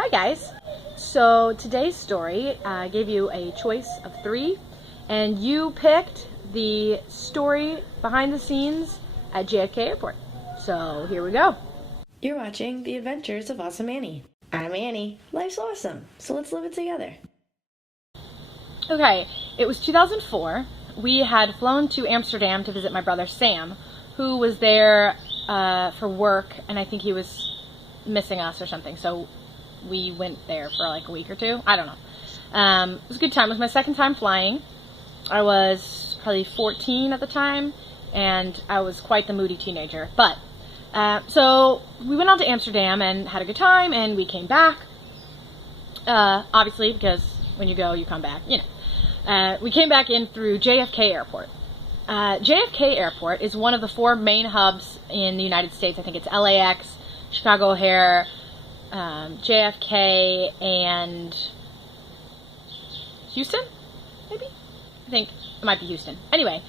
Hi guys! So today's story, I gave you a choice of 3 and you picked the story behind the scenes at JFK Airport. So here we go. You're watching The Adventures of Awesome Annie. I'm Annie. Life's awesome, so let's live it together. Okay, it was 2004. We had flown to Amsterdam to visit my brother Sam, who was there for work, and I think he was missing us or something, so we went there for like a week or 2. I don't know. It was a good time. It was my second time flying. I was probably 14 at the time, and I was quite the moody teenager. But, so we went on to Amsterdam and had a good time, and we came back. Obviously, because when you go, you come back, you know. We came back in through JFK Airport. JFK Airport is one of the 4 main hubs in the United States. I think it's LAX, Chicago O'Hare, JFK, and Houston, maybe? I think it might be Houston. Anyway,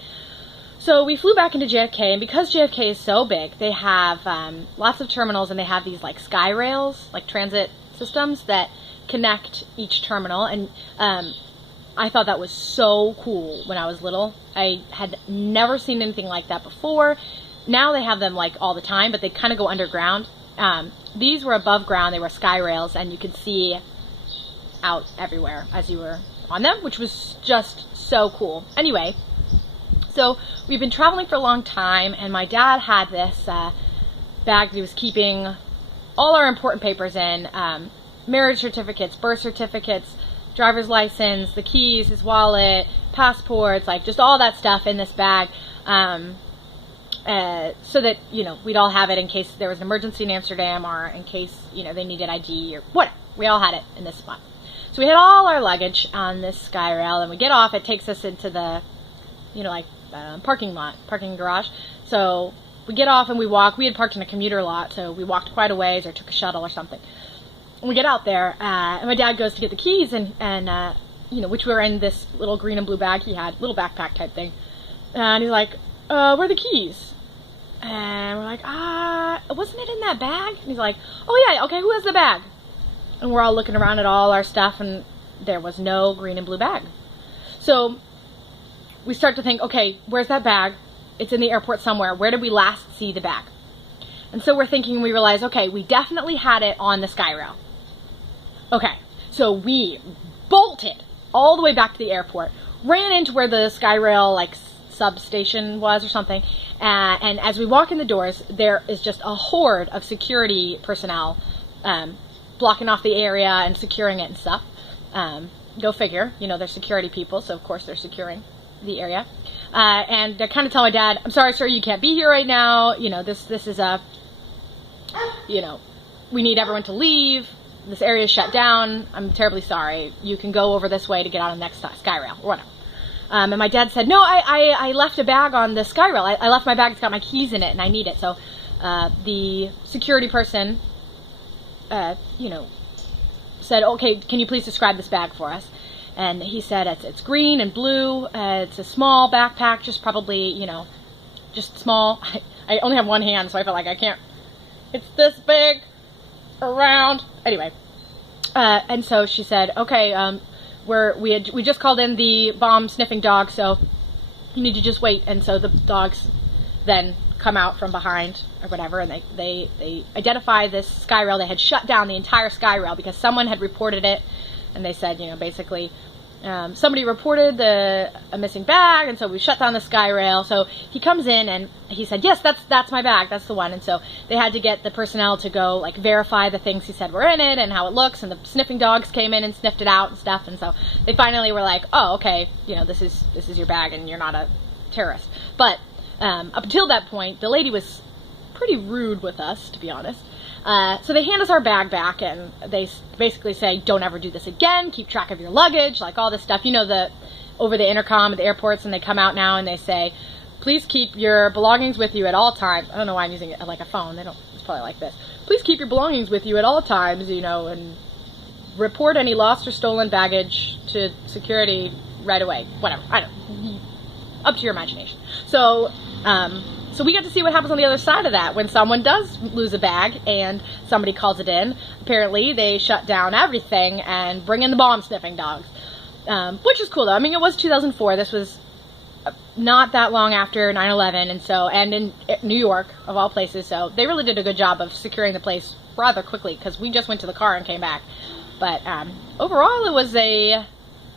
so we flew back into JFK, and because JFK is so big, they have lots of terminals, and they have these like sky rails, like transit systems that connect each terminal, and I thought that was so cool when I was little. I had never seen anything like that before. Now they have them like all the time, but they kind of go underground. These were above ground. They were sky rails, and you could see out everywhere as you were on them, which was just so cool. Anyway, so we've been traveling for a long time, and my dad had this bag that he was keeping all our important papers in, marriage certificates, birth certificates, driver's license, the keys, his wallet, passports, like just all that stuff in this bag. So that, you know, we'd all have it in case there was an emergency in Amsterdam, or in case, you know, they needed ID or whatever. We all had it in this spot. So we had all our luggage on this sky rail, and we get off. It takes us into the, you know, like parking garage. So we get off and we walk. We had parked in a commuter lot, so we walked quite a ways or took a shuttle or something. And we get out there, and my dad goes to get the keys, and you know, which were in this little green and blue bag he had, little backpack type thing. And he's like, where are the keys? And we're like, wasn't it in that bag? And he's like, oh yeah, okay, who has the bag? And we're all looking around at all our stuff, and there was no green and blue bag. So we start to think, okay, where's that bag? It's in the airport somewhere. Where did we last see the bag? And so we're thinking, and we realize, okay, we definitely had it on the sky rail. Okay, so we bolted all the way back to the airport, ran into where the sky rail, like, substation was or something, and as we walk in the doors, there is just a horde of security personnel blocking off the area and securing it and stuff. Go figure, you know, they're security people, so of course they're securing the area. And they're kind of telling my dad, I'm sorry, sir, you can't be here right now. You know, this is a, you know, we need everyone to leave. This area is shut down. I'm terribly sorry. You can go over this way to get on the next sky rail or whatever. And my dad said, no, I left a bag on the sky rail. I left my bag. It's got my keys in it, and I need it. So the security person, you know, said, okay, can you please describe this bag for us? And he said, it's green and blue. It's a small backpack, just probably, you know, just small. I only have one hand, so I felt like I can't. It's this big, around. Anyway, and so she said, okay, we just called in the bomb sniffing dog, so you need to just wait. And so the dogs then come out from behind or whatever, and they identify this sky rail. They had shut down the entire sky rail because someone had reported it, and they said, you know, basically somebody reported a missing bag, and so we shut down the sky rail. So he comes in and he said, yes, that's my bag, that's the one. And so they had to get the personnel to go like verify the things he said were in it and how it looks, and the sniffing dogs came in and sniffed it out and stuff. And so they finally were like, oh, okay, you know, this is your bag and you're not a terrorist. But up until that point, the lady was pretty rude with us, to be honest. So they hand us our bag back, and they basically say, don't ever do this again, keep track of your luggage, like all this stuff. You know, over the intercom at the airports, and they come out now and they say, please keep your belongings with you at all times. I don't know why I'm using it like a phone. It's probably like this. Please keep your belongings with you at all times, you know, and report any lost or stolen baggage to security right away. Whatever. I don't know. Up to your imagination. So, So we get to see what happens on the other side of that when someone does lose a bag and somebody calls it in. Apparently they shut down everything and bring in the bomb sniffing dogs, which is cool though. I mean, it was 2004. This was not that long after 9/11, and in New York of all places. So they really did a good job of securing the place rather quickly because we just went to the car and came back. But overall, it was a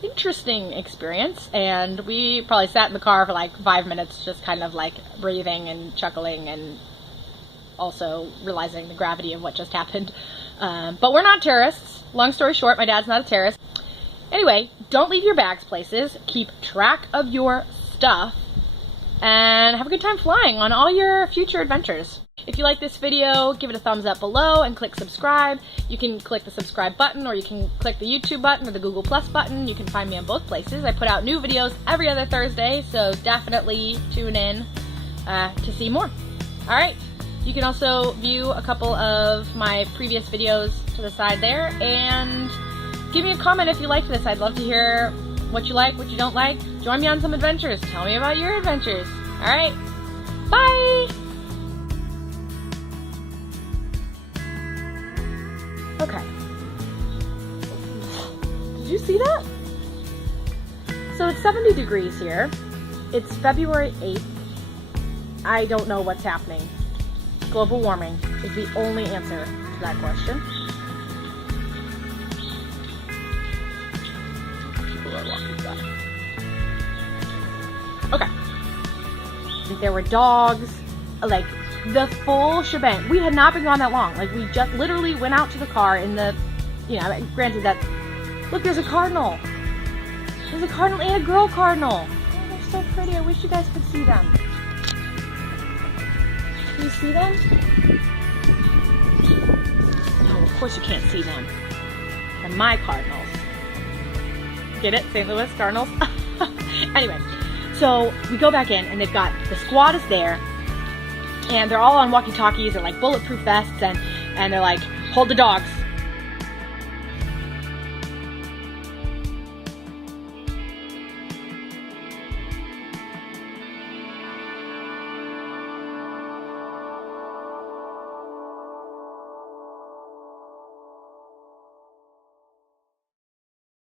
interesting experience, and we probably sat in the car for like 5 minutes just kind of like breathing and chuckling and also realizing the gravity of what just happened. But we're not terrorists. Long story short, my dad's not a terrorist. Anyway, don't leave your bags places. Keep track of your stuff and have a good time flying on all your future adventures. If you like this video, give it a thumbs up below and click subscribe. You can click the subscribe button, or you can click the YouTube button or the Google Plus button. You can find me on both places. I put out new videos every other Thursday, so definitely tune in to see more. Alright, you can also view a couple of my previous videos to the side there, and give me a comment if you liked this. I'd love to hear what you like, what you don't like. Join me on some adventures. Tell me about your adventures. Alright, bye! Okay. Did you see that? So it's 70 degrees here. It's February 8th. I don't know what's happening. Global warming is the only answer to that question. People are walking by. Okay. I think there were dogs, like the full shebang. We had not been gone that long. Like, we just literally went out to the car in the, you know, granted that, look, there's a cardinal. There's a cardinal and a girl cardinal. Oh, they're so pretty. I wish you guys could see them. Can you see them? Oh, of course you can't see them. They're my cardinals. Get it? St. Louis Cardinals? Anyway, so we go back in and they've got, the squad is there. And they're all on walkie-talkies and like bulletproof vests, and they're like, hold the dogs,